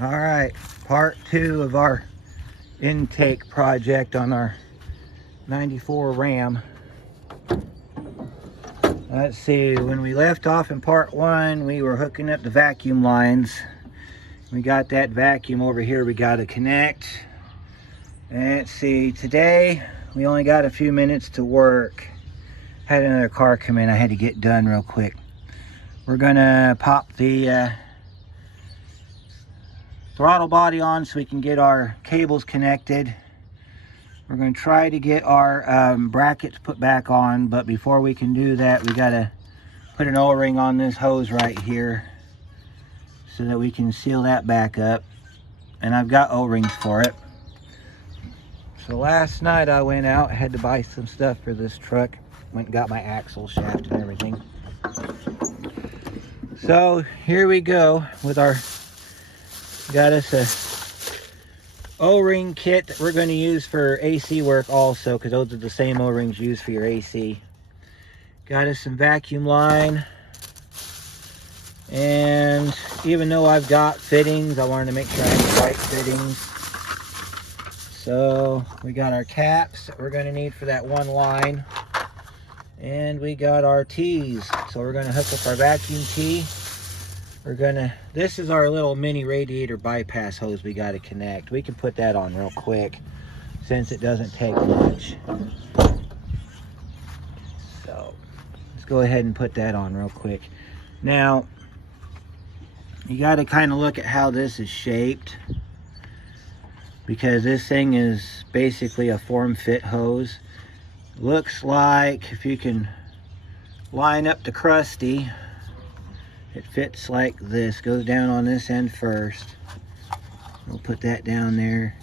All right, part 2 of our intake project on our 94 Ram. Let's see, when we left off in part 1, we were hooking up the vacuum lines. We got that vacuum over here we got to connect. Let's see, today we only got a few minutes to work. Had another car come in, I had to get done real quick. We're gonna pop the throttle body on so we can get our cables connected. We're going to try to get our brackets put back on, but before we can do that, we got to put an O-ring on this hose right here so that we can seal that back up. And I've got O-rings for it. So last night I went out, had to buy some stuff for this truck. Went and got my axle shaft and everything. So here we go with our, got us a O-ring kit that we're going to use for AC work also, because those are the same O-rings used for your AC. Got us some vacuum line, and even though I've got fittings, I wanted to make sure I have the right fittings. So we got our caps that we're going to need for that one line, and we got our T's. So we're going to hook up our vacuum T. We're gonna, this is our little mini radiator bypass hose we got to connect. We can put that on real quick since it doesn't take much. So let's go ahead and put that on real quick. Now you got to kind of look at how this is shaped, because this thing is basically a form fit hose. Looks like if you can line up the Krusty, it fits like this. Goes down on this end first. We'll put that down there.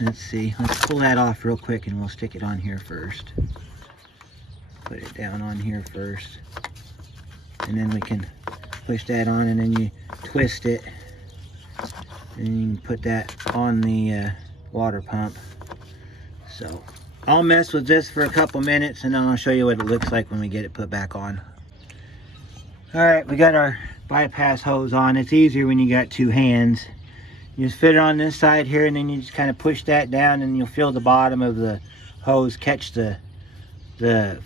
Let's see. Let's pull that off real quick and we'll stick it on here first. Put it down on here first. And then we can push that on, and then you twist it. And you can put that on the water pump. So I'll mess with this for a couple minutes and then I'll show you what it looks like when we get it put back on. All right, we got our bypass hose on. It's easier when you got two hands. You just fit it on this side here, and then you just kind of push that down, and you'll feel the bottom of the hose catch the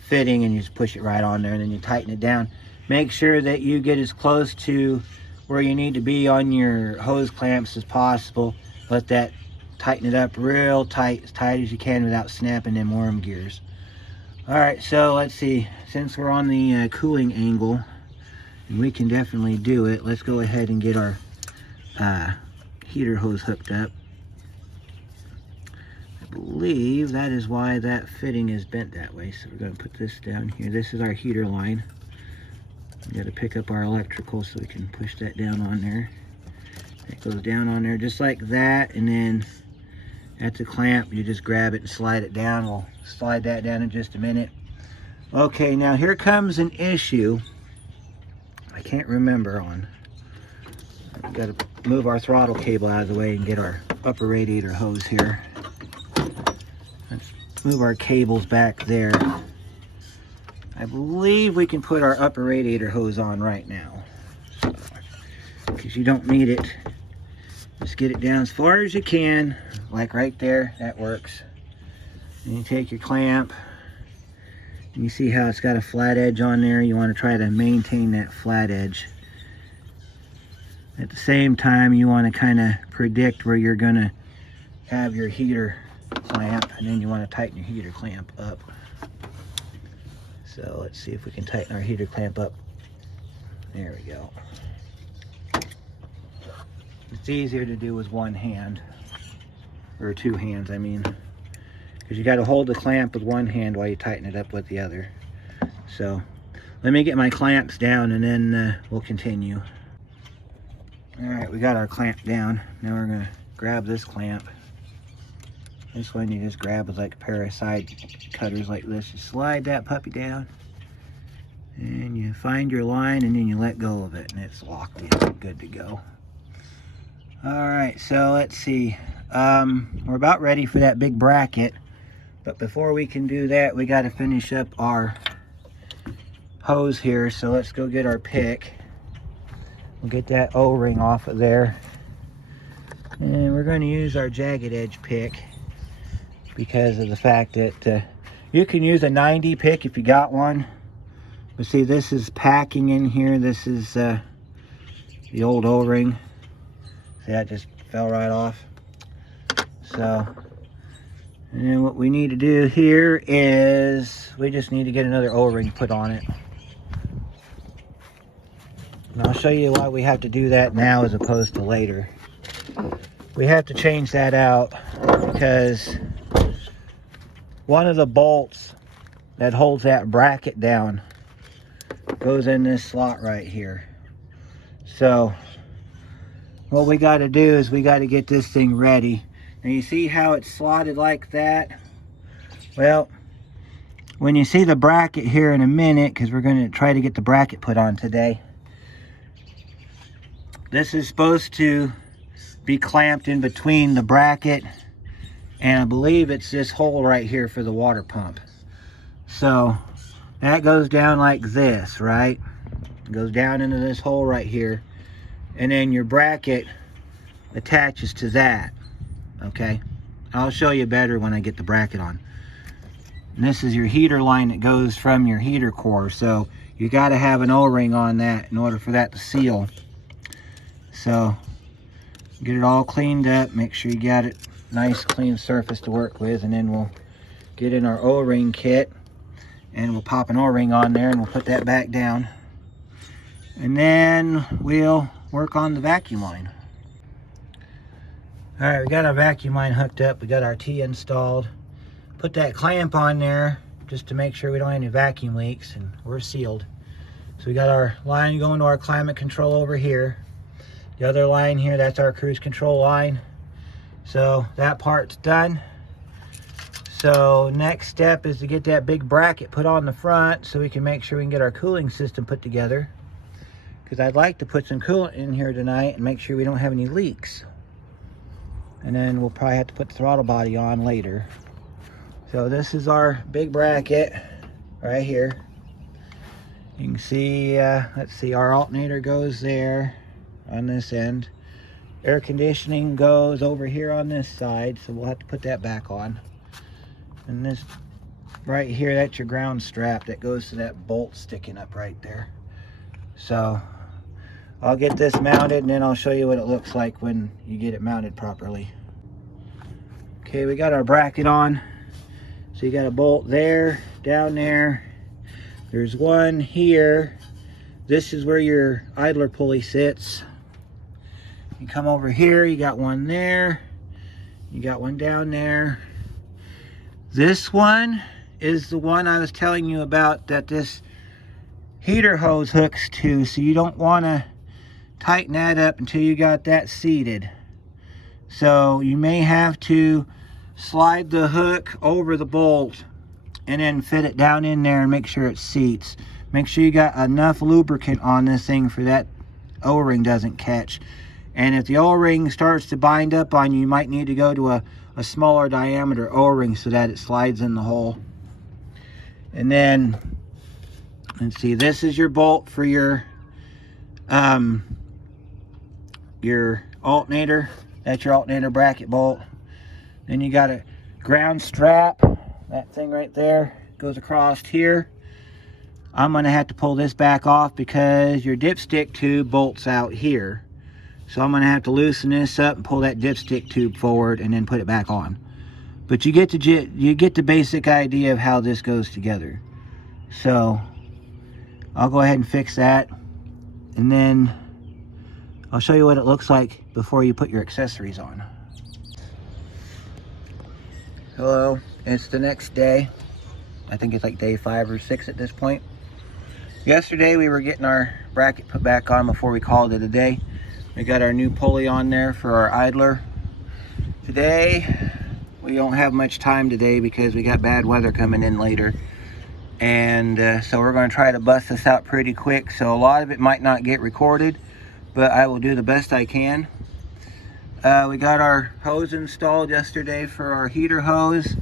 fitting, and you just push it right on there, and then you tighten it down. Make sure that you get as close to where you need to be on your hose clamps as possible. Let that tighten it up real tight, as tight as you can without snapping them worm gears. All right, so let's see. Since we're on the cooling angle, and we can definitely do it, let's go ahead and get our heater hose hooked up. I believe that is why that fitting is bent that way. So we're going to put this down here. This is our heater line. We got to pick up our electrical so we can push that down on there. It goes down on there just like that, and then at the clamp you just grab it and slide it down. We'll slide that down in just a minute. Okay, now here comes an issue I can't remember on. We've got to move our throttle cable out of the way and get our upper radiator hose here. Let's move our cables back there. I believe we can put our upper radiator hose on right now, because you don't need it. Just get it down as far as you can, like right there. That works. And you take your clamp. You see how it's got a flat edge on there? You want to try to maintain that flat edge. At the same time, you want to kind of predict where you're going to have your heater clamp, and then you want to tighten your heater clamp up. So let's see if we can tighten our heater clamp up. There we go. It's easier to do with one hand, or two hands, I mean. Because you got to hold the clamp with one hand while you tighten it up with the other. So let me get my clamps down, and then we'll continue. All right, we got our clamp down. Now we're going to grab this clamp. This one you just grab with like a pair of side cutters like this. You slide that puppy down, and you find your line, and then you let go of it, and it's locked in. Good to go. All right, so let's see. We're about ready for that big bracket. But before we can do that, we got to finish up our hose here. So let's go get our pick. We'll get that O-ring off of there. And we're going to use our jagged edge pick because of the fact that you can use a 90 pick if you got one. But see, this is packing in here. This is the old O-ring. See, that just fell right off. So, and then what we need to do here is we just need to get another O-ring put on it. And I'll show you why we have to do that now as opposed to later. We have to change that out because one of the bolts that holds that bracket down goes in this slot right here. So what we got to do is we got to get this thing ready. Now you see how it's slotted like that? Well, when you see the bracket here in a minute, because we're going to try to get the bracket put on today, this is supposed to be clamped in between the bracket and I believe it's this hole right here for the water pump. So that goes down like this, right? It goes down into this hole right here, and then your bracket attaches to that. Okay, I'll show you better when I get the bracket on. And this is your heater line that goes from your heater core, so you got to have an O-ring on that in order for that to seal. So get it all cleaned up, make sure you got it nice clean surface to work with, and then we'll get in our O-ring kit and we'll pop an O-ring on there and we'll put that back down, and then we'll work on the vacuum line. All right, we got our vacuum line hooked up, we got our T installed, put that clamp on there just to make sure we don't have any vacuum leaks, and we're sealed. So we got our line going to our climate control over here. The other line here, that's our cruise control line. So that part's done. So next step is to get that big bracket put on the front so we can make sure we can get our cooling system put together. Because I'd like to put some coolant in here tonight and make sure we don't have any leaks. And then we'll probably have to put the throttle body on later. So this is our big bracket right here. You can see, let's see, our alternator goes there on this end. Air conditioning goes over here on this side, so we'll have to put that back on. And this right here, that's your ground strap that goes to that bolt sticking up right there. So I'll get this mounted and then I'll show you what it looks like when you get it mounted properly. Okay, we got our bracket on. So you got a bolt there, down there. There's one here. This is where your idler pulley sits. You come over here, you got one there. You got one down there. This one is the one I was telling you about that this heater hose hooks to, so you don't want to tighten that up until you got that seated. So you may have to slide the hook over the bolt and then fit it down in there and make sure it seats. Make sure you got enough lubricant on this thing for that O-ring doesn't catch. And if the O-ring starts to bind up on you, you might need to go to a smaller diameter O-ring so that it slides in the hole. And then, let's see, this is your bolt for your alternator. That's your alternator bracket bolt. Then you got a ground strap. That thing right there goes across here. I'm going to have to pull this back off because your dipstick tube bolts out here. So I'm going to have to loosen this up and pull that dipstick tube forward and then put it back on. But you get the basic idea of how this goes together. So I'll go ahead and fix that, and then I'll show you what it looks like before you put your accessories on. Hello, it's the next day. I think it's like day 5 or 6 at this point. Yesterday we were getting our bracket put back on before we called it a day. We got our new pulley on there for our idler. Today, we don't have much time today because we got bad weather coming in later. And so we're going to try to bust this out pretty quick. So a lot of it might not get recorded, but I will do the best I can. We got our hose installed yesterday for our heater hose.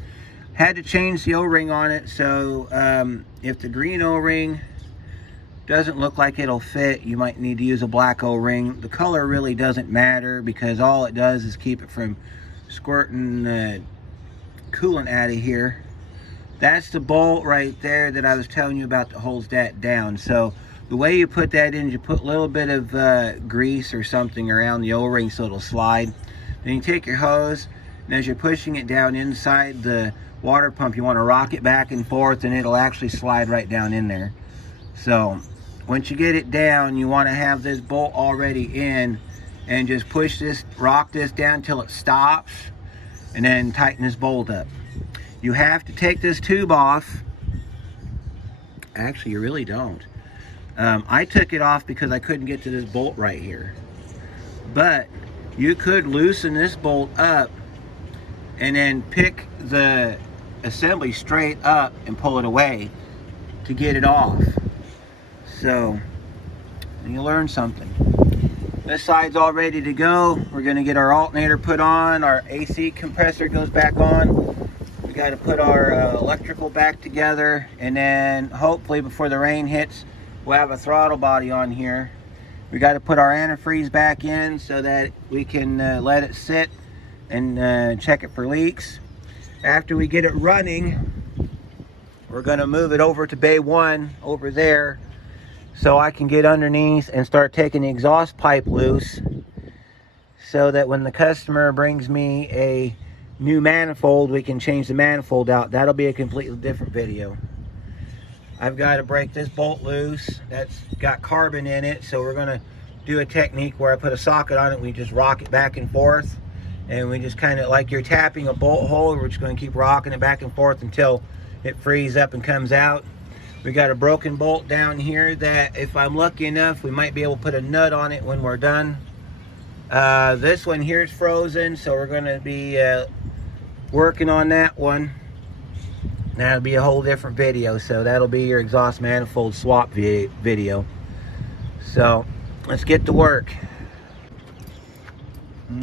Had to change the O-ring on it. So if the green O-ring doesn't look like it'll fit, you might need to use a black O-ring. The color really doesn't matter because all it does is keep it from squirting coolant out of here. That's the bolt right there that I was telling you about that holds that down. So the way you put that in, you put a little bit of grease or something around the O-ring so it'll slide. Then you take your hose, and as you're pushing it down inside the water pump, you want to rock it back and forth, and it'll actually slide right down in there. So once you get it down, you want to have this bolt already in, and just push this, rock this down till it stops, and then tighten this bolt up. You have to take this tube off. Actually, you really don't. I took it off because I couldn't get to this bolt right here. But you could loosen this bolt up and then pick the assembly straight up and pull it away to get it off. So you learn something. This side's all ready to go. We're going to get our alternator put on. Our AC compressor goes back on. We got to put our electrical back together, and then hopefully before the rain hits, we'll have a throttle body on here. We got to put our antifreeze back in so that we can let it sit and check it for leaks. After we get it running, we're going to move it over to bay 1 over there so I can get underneath and start taking the exhaust pipe loose, so that when the customer brings me a new manifold, we can change the manifold out. That'll be a completely different video. I've got to break this bolt loose. That's got carbon in it, so we're going to do a technique where I put a socket on it. We just rock it back and forth, and we just kind of like you're tapping a bolt hole. We're just going to keep rocking it back and forth until it frees up and comes out. We got a broken bolt down here that, if I'm lucky enough, we might be able to put a nut on it when we're done. This one here is frozen, so we're going to be working on that one. That'll be a whole different video, so that'll be your exhaust manifold swap video. So let's get to work.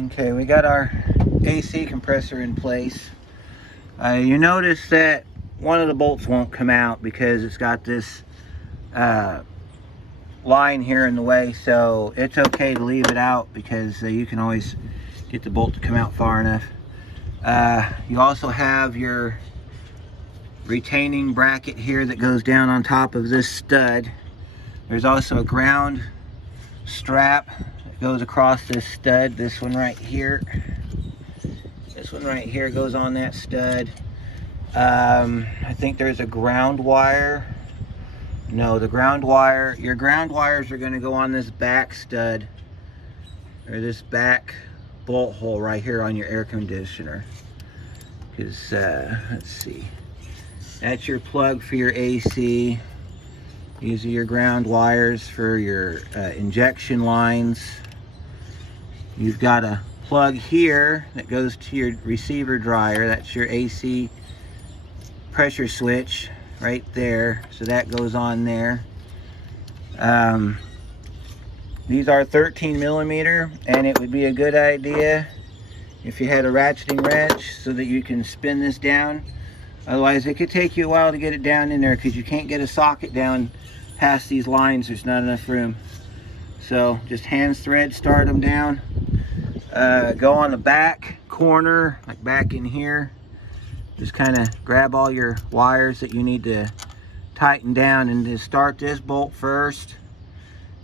Okay, we got our AC compressor in place. You notice that one of the bolts won't come out because it's got this line here in the way, so it's okay to leave it out because you can always get the bolt to come out far enough. You also have your retaining bracket here that goes down on top of this stud. There's also a ground strap that goes across this stud. This one right here. This one right here goes on that stud. I think there's a ground wire. No, the ground wire, your ground wires are going to go on this back stud, or this back bolt hole right here on your air conditioner. Because, let's see. That's your plug for your AC. These are your ground wires for your injection lines. You've got a plug here that goes to your receiver dryer. That's your AC pressure switch right there. So that goes on there. These are 13 millimeter, and it would be a good idea if you had a ratcheting wrench so that you can spin this down. Otherwise, it could take you a while to get it down in there because you can't get a socket down past these lines. There's not enough room. So just hand thread, start them down. Go on the back corner, like back in here. Just kind of grab all your wires that you need to tighten down, and just start this bolt first.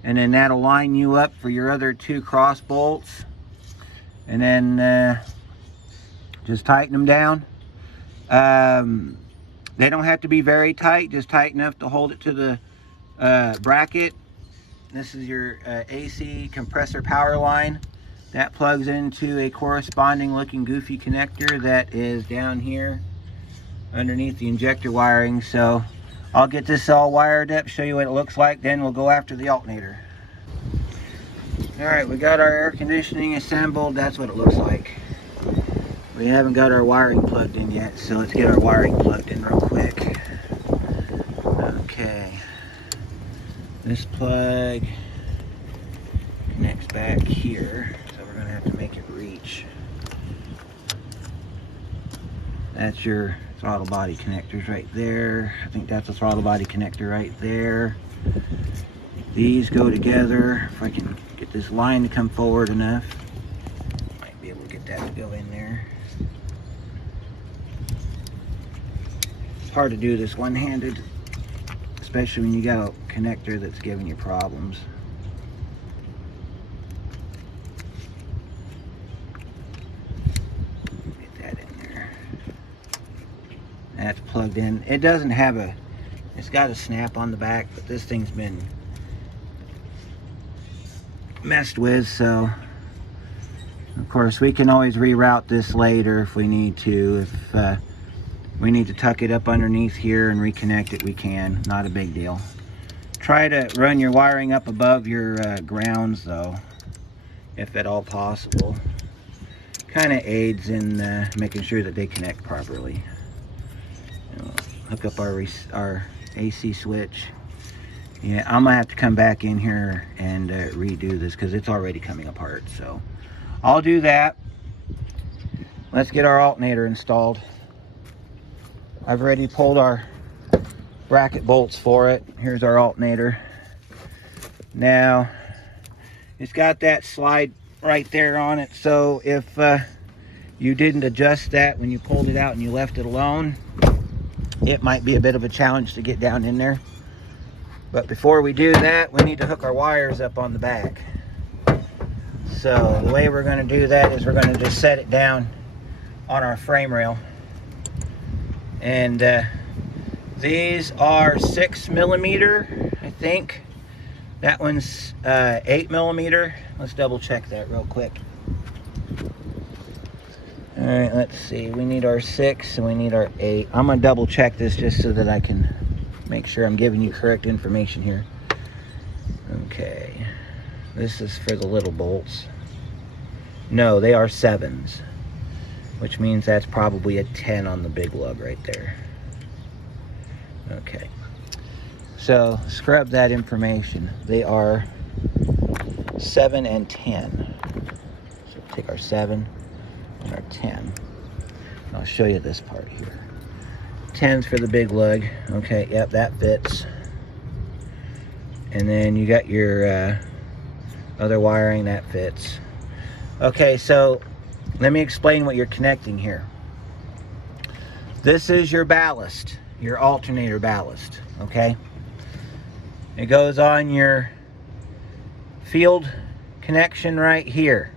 And then that'll line you up for your other 2 cross bolts. And then just tighten them down. They don't have to be very tight, just tight enough to hold it to the bracket. This is your AC compressor power line. That plugs into a corresponding looking goofy connector that is down here underneath the injector wiring. So I'll get this all wired up, show you what it looks like, then we'll go after the alternator. Alright, we got our air conditioning assembled. That's what it looks like. We haven't got our wiring plugged in yet, so let's get our wiring plugged in real quick. Okay. This plug connects back here, so we're going to have to make it reach. That's your throttle body connectors right there. I think that's a throttle body connector right there. These go together. If I can get this line to come forward enough, might be able to get that to go in there. It's hard to do this one-handed, especially when you got a connector that's giving you problems. Get that in there. That's plugged in. It doesn't have a, it's got a snap on the back, but this thing's been messed with, so of course we can always reroute this later if we need to. If we need to tuck it up underneath here and reconnect it, we can. Not a big deal. Try to run your wiring up above your grounds though, if at all possible. Kind of aids in making sure that they connect properly. Hook up our AC switch. Yeah, I'm gonna have to come back in here and redo this because it's already coming apart. So I'll do that. Let's get our alternator installed. I've already pulled our bracket bolts for it. Here's our alternator. Now, it's got that slide right there on it. So if you didn't adjust that when you pulled it out and you left it alone, it might be a bit of a challenge to get down in there. But before we do that, we need to hook our wires up on the back. So the way we're going to do that is we're going to just set it down on our frame rail. And these are 6mm, I think. That one's 8mm. Let's double check that real quick. All right, let's see. We need our 6 and we need our 8. I'm going to double check this just so that I can make sure I'm giving you correct information here. Okay, this is for the little bolts. No, they are 7s, which means that's probably a 10 on the big lug right there. Okay, so scrub that information. They are 7 and 10. So take our 7 and our 10. I'll show you this part here. 10's for the big lug. Okay, yep, that fits. And then you got your other wiring, that fits. Okay, so let me explain what you're connecting here. This is your ballast, your alternator ballast, okay? It goes on your field connection right here.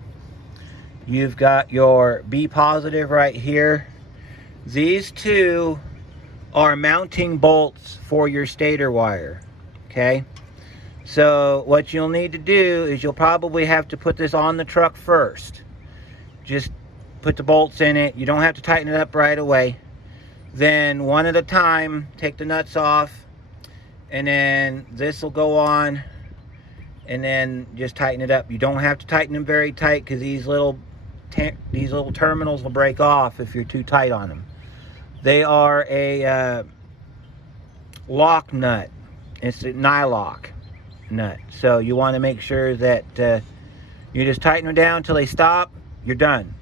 You've got your B positive right here. These two are mounting bolts for your stator wire, okay? So what you'll need to do is you'll probably have to put this on the truck first. Just put the bolts in it. You don't have to tighten it up right away. Then one at a time, take the nuts off, and then this will go on, and then just tighten it up. You don't have to tighten them very tight because these little terminals will break off if you're too tight on them. They are a lock nut. It's a nylock nut. So you want to make sure that you just tighten them down until they stop. You're done.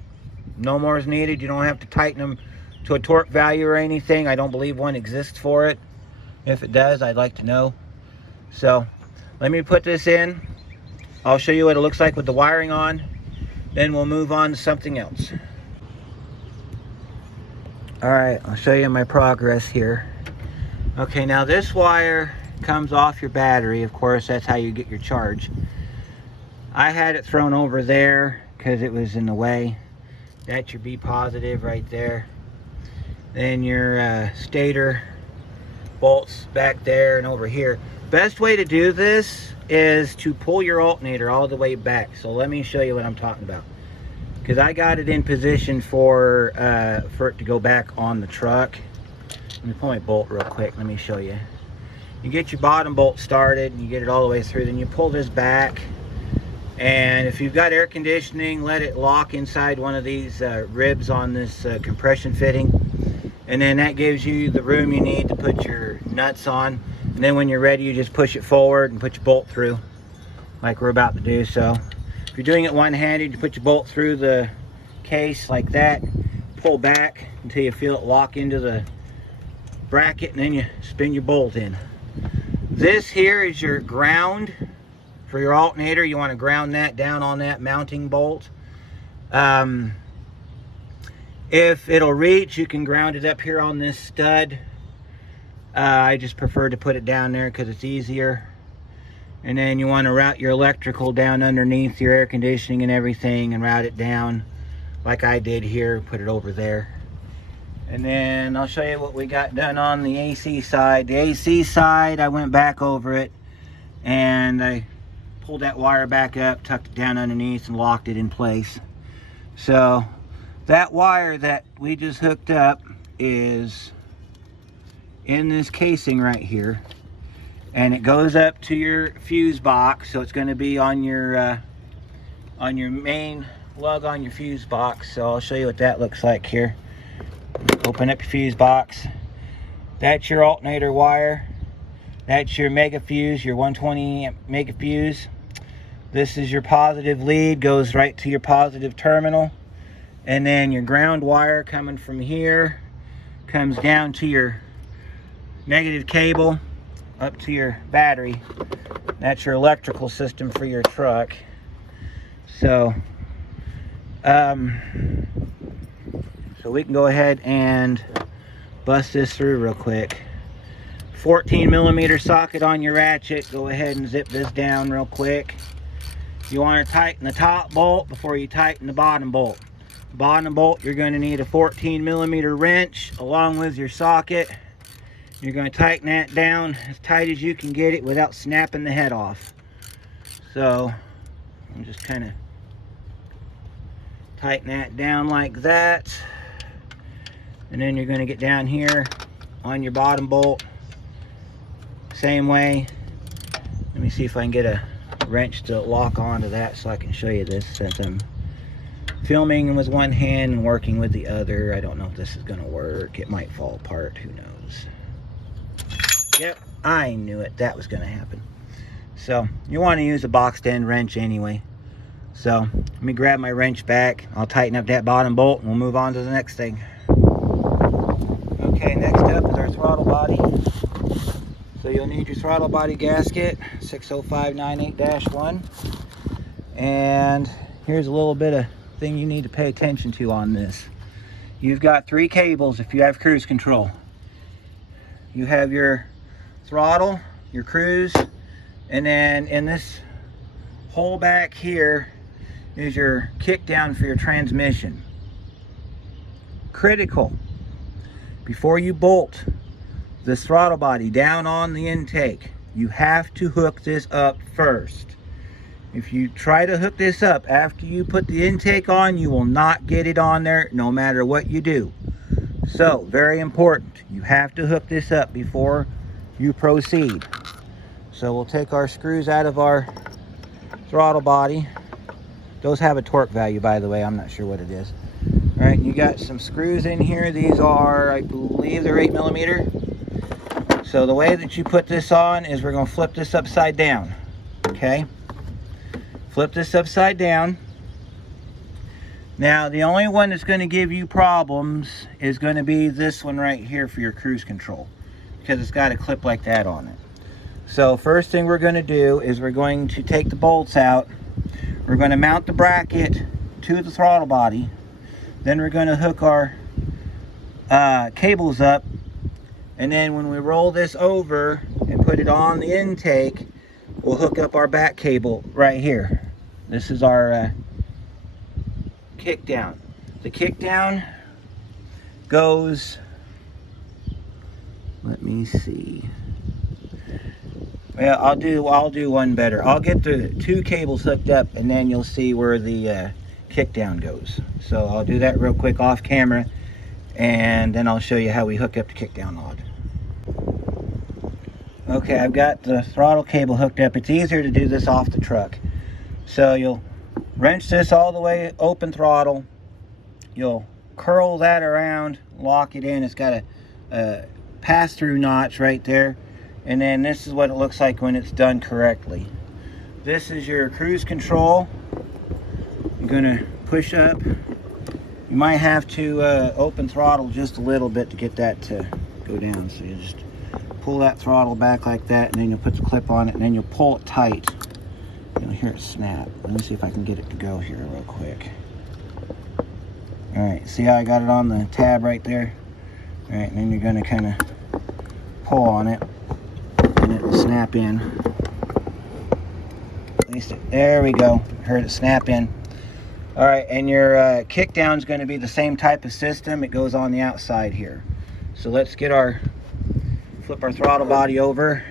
No more is needed. You don't have to tighten them to a torque value or anything. I don't believe one exists for it. If it does, I'd like to know. So let me put this in. I'll show you what it looks like with the wiring on. Then we'll move on to something else. All right, I'll show you my progress here. Okay, now this wire comes off your battery. Of course, that's how you get your charge. I had it thrown over there because it was in the way. That's your B positive right there. Then your stator bolts back there and over here. Best way to do this is to pull your alternator all the way back. So let me show you what I'm talking about. Because I got it in position for it to go back on the truck. Let me pull my bolt real quick. Let me show you. You get your bottom bolt started and you get it all the way through. Then you pull this back. And if you've got air conditioning, let it lock inside one of these ribs on this compression fitting. And then that gives you the room you need to put your nuts on. And then when you're ready, you just push it forward and put your bolt through, like we're about to do. So if you're doing it one-handed, you put your bolt through the case like that, pull back until you feel it lock into the bracket, and then you spin your bolt in. This here is your ground for your alternator. You want to ground that down on that mounting bolt. If it'll reach, you can ground it up here on this stud. I just prefer to put it down there because it's easier. And then you want to route your electrical down underneath your air conditioning and everything, and route it down like I did here. Put it over there. And then I'll show you what we got done on the AC side. The AC side, I went back over it and I pulled that wire back up, tucked it down underneath, and locked it in place. So that wire that we just hooked up is in this casing right here, and it goes up to your fuse box. So it's going to be on your main lug on your fuse box. So I'll show you what that looks like here. Open up your fuse box. That's your alternator wire. That's your mega fuse, your 120 amp mega fuse. This is your positive lead, goes right to your positive terminal. And then your ground wire coming from here comes down to your negative cable up to your battery. That's your electrical system for your truck. So so we can go ahead and bust this through real quick. 14mm socket on your ratchet. Go ahead and zip this down real quick. You want to tighten the top bolt before you tighten the bottom bolt. Bottom bolt, you're going to need a 14mm wrench along with your socket. You're going to tighten that down as tight as you can get it without snapping the head off. So I'm just kind of tighten that down like that. And then you're going to get down here on your bottom bolt. Same way. Let me see if I can get a wrench to lock onto that so I can show you this, since I'm filming with one hand and working with the other. I don't know if this is going to work. It might fall apart. Who knows? Yep, I knew it. That was going to happen. So you want to use a boxed end wrench anyway. So let me grab my wrench back. I'll tighten up that bottom bolt and we'll move on to the next thing. Okay, next up is our throttle body. So you'll need your throttle body gasket, 60598-1. And here's a little bit of thing you need to pay attention to on this. You've got 3 cables if you have cruise control. You have your throttle, your cruise, and then in this hole back here is your kick down for your transmission. Critical. Before you bolt this throttle body down on the intake, you have to hook this up first. If you try to hook this up after you put the intake on, you will not get it on there no matter what you do. So, very important. You have to hook this up before you proceed. So we'll take our screws out of our throttle body. Those have a torque value, by the way. I'm not sure what it is. All right, you got some screws in here. These are, I believe they're 8mm. So the way that you put this on is we're going to flip this upside down. Okay? Flip this upside down. Now, the only one that's going to give you problems is going to be this one right here for your cruise control, because it's got a clip like that on it. So first thing we're going to do is we're going to take the bolts out. We're going to mount the bracket to the throttle body. Then we're going to hook our cables up. And then when we roll this over and put it on the intake, we'll hook up our back cable right here. This is our kick down. The kick down goes, let me see. Well, I'll do one better. I'll get the 2 cables hooked up and then you'll see where the kick down goes. So I'll do that real quick off camera, and then I'll show you how we hook up the kick down rod. Okay, I've got the throttle cable hooked up. It's easier to do this off the truck. So you'll wrench this all the way open throttle. You'll curl that around, lock it in. It's got a pass-through notch right there. And then this is what it looks like when it's done correctly. This is your cruise control. You're gonna push up. You might have to open throttle just a little bit to get that to go down. So you just pull that throttle back like that, and then you'll put the clip on it, and then you'll pull it tight. You'll hear it snap. Let me see if I can get it to go here real quick. All right, see how I got it on the tab right there? All right, and then you're gonna kind of pull on it, and it will snap in. At least there we go. Heard it snap in. All right, and your kickdown is going to be the same type of system. It goes on the outside here. So let's flip our throttle body over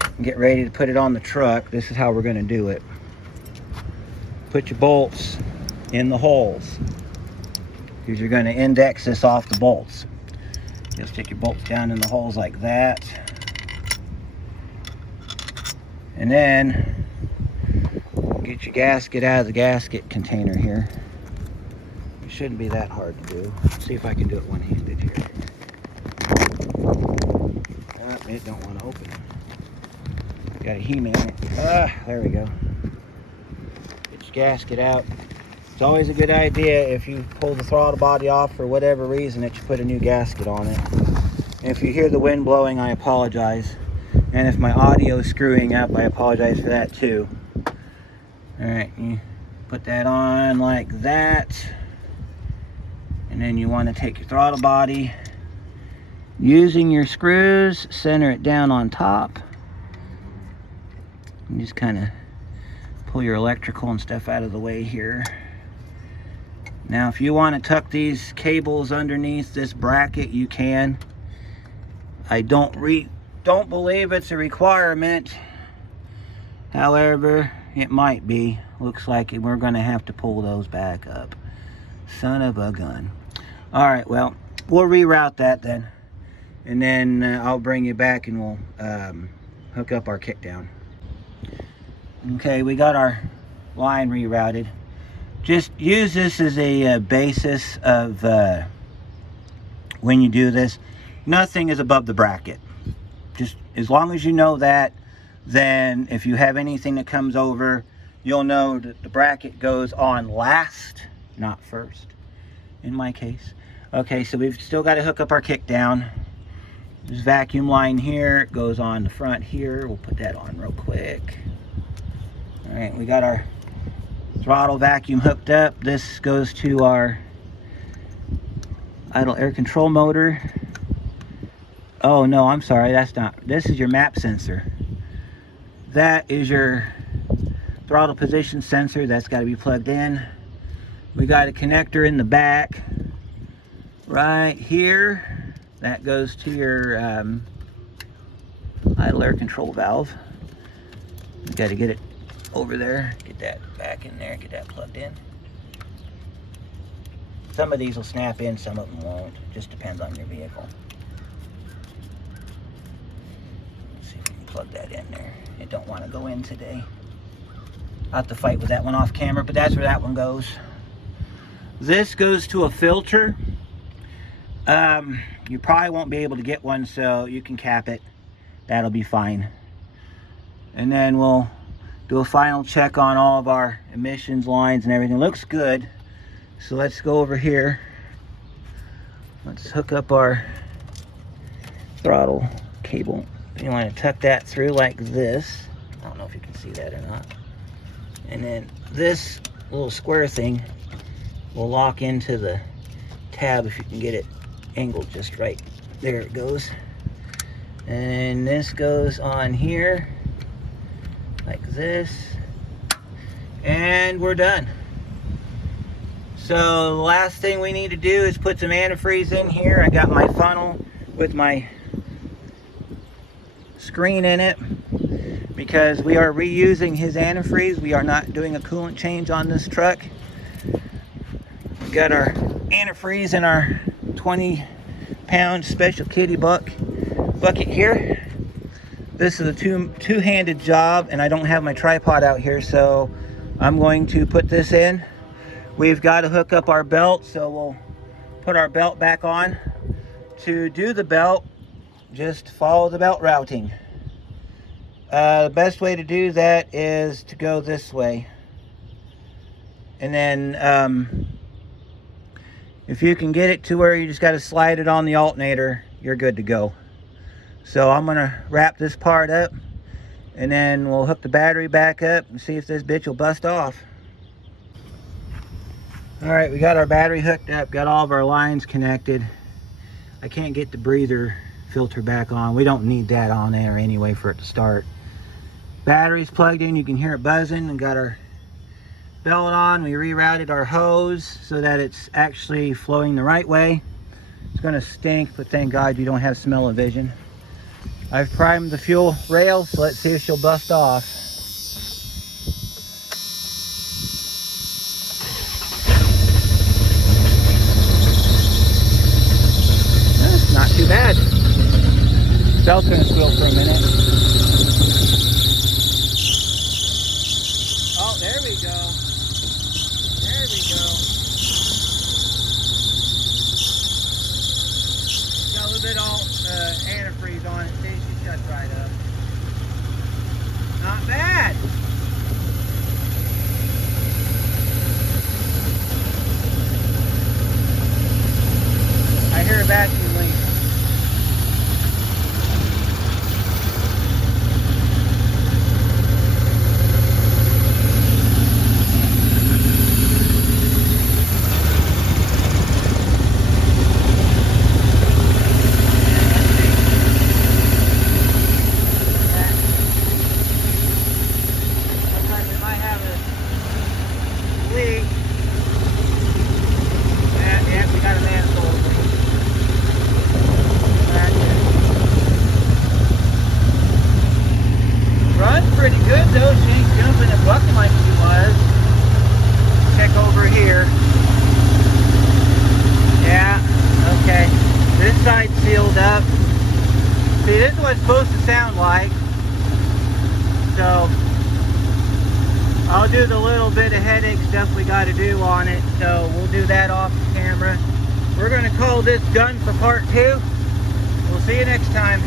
and get ready to put it on the truck. This is how we're going to do it. Put your bolts in the holes, because you're going to index this off the bolts. You'll stick your bolts down in the holes like that. And then get your gasket out of the gasket container here. It shouldn't be that hard to do. Let's see if I can do it one-handed here. It don't want to open. Got a He-Man. There we go. Get your gasket out. It's always a good idea, if you pull the throttle body off for whatever reason, that you put a new gasket on it. And if you hear the wind blowing, I apologize. And if my audio is screwing up, I apologize for that too. Alright, you put that on like that. And then you want to take your throttle body. Using your screws, center it down on top. And just kind of pull your electrical and stuff out of the way here. Now, if you want to tuck these cables underneath this bracket, you can. I don't believe it's a requirement. However, it might be. Looks like we're going to have to pull those back up. Son of a gun. All right, well, we'll reroute that then. And then I'll bring you back and we'll hook up our kickdown. Okay, we got our line rerouted. Just use this as a basis of when you do this. Nothing is above the bracket. Just as long as you know that, then if you have anything that comes over, you'll know that the bracket goes on last, not first, in my case. Okay, so we've still got to hook up our kickdown. This vacuum line here goes on the front here. We'll put that on real quick. All right, we got our throttle vacuum hooked up. This goes to our idle air control motor. Oh no, I'm sorry, that's not. This is your map sensor. That is your throttle position sensor. That's got to be plugged in. We got a connector in the back right here. That goes to your idle air control valve. You got to get it over there. Get that back in there. Get that plugged in. Some of these will snap in, some of them won't. Just depends on your vehicle. Let's see if we can plug that in there. It don't want to go in today. I'll have to fight with that one off camera, but that's where that one goes. This goes to a filter. You probably won't be able to get one, so you can cap it. That'll be fine. And then we'll do a final check on all of our emissions lines and everything. Looks good. So let's go over here. Let's hook up our throttle cable. You want to tuck that through like this. I don't know if you can see that or not. And then this little square thing will lock into the tab if you can get it angled just right. There it goes. And this goes on here like this. And we're done. So the last thing we need to do is put some antifreeze in here. I got my funnel with my screen in it because we are reusing his antifreeze. We are not doing a coolant change on this truck. We got our antifreeze in our 20-pound special kitty bucket here. This is a two-handed job, and I don't have my tripod out here, so I'm going to put this in. We've got to hook up our belt, so we'll put our belt back on. To do the belt, just follow the belt routing. The best way to do that is to go this way. And then if you can get it to where you just got to slide it on the alternator, you're good to go. So I'm gonna wrap this part up, and then we'll hook the battery back up and see if this bitch will bust off. All right, we got our battery hooked up, got all of our lines connected. I can't get the breather filter back on. We don't need that on there anyway for it to start. Battery's plugged in, you can hear it buzzing, and got our belt on. We rerouted our hose so that it's actually flowing the right way. It's gonna stink, but thank God you don't have smell-o-vision. I've primed the fuel rail, so let's see if she'll bust off. That's not too bad. Belt's gonna squeal for a minute. Oh, there we go. There we go. Got a little bit of antifreeze on it. See, she shuts right up. Not bad. I hear a vacuum leak. Pretty good though, she ain't jumping and bucking like she was. Check over here. Yeah, okay. This side's sealed up. See, this is what it's supposed to sound like. So, I'll do the little bit of headache stuff we got to do on it. So, we'll do that off camera. We're going to call this done for part 2. We'll see you next time.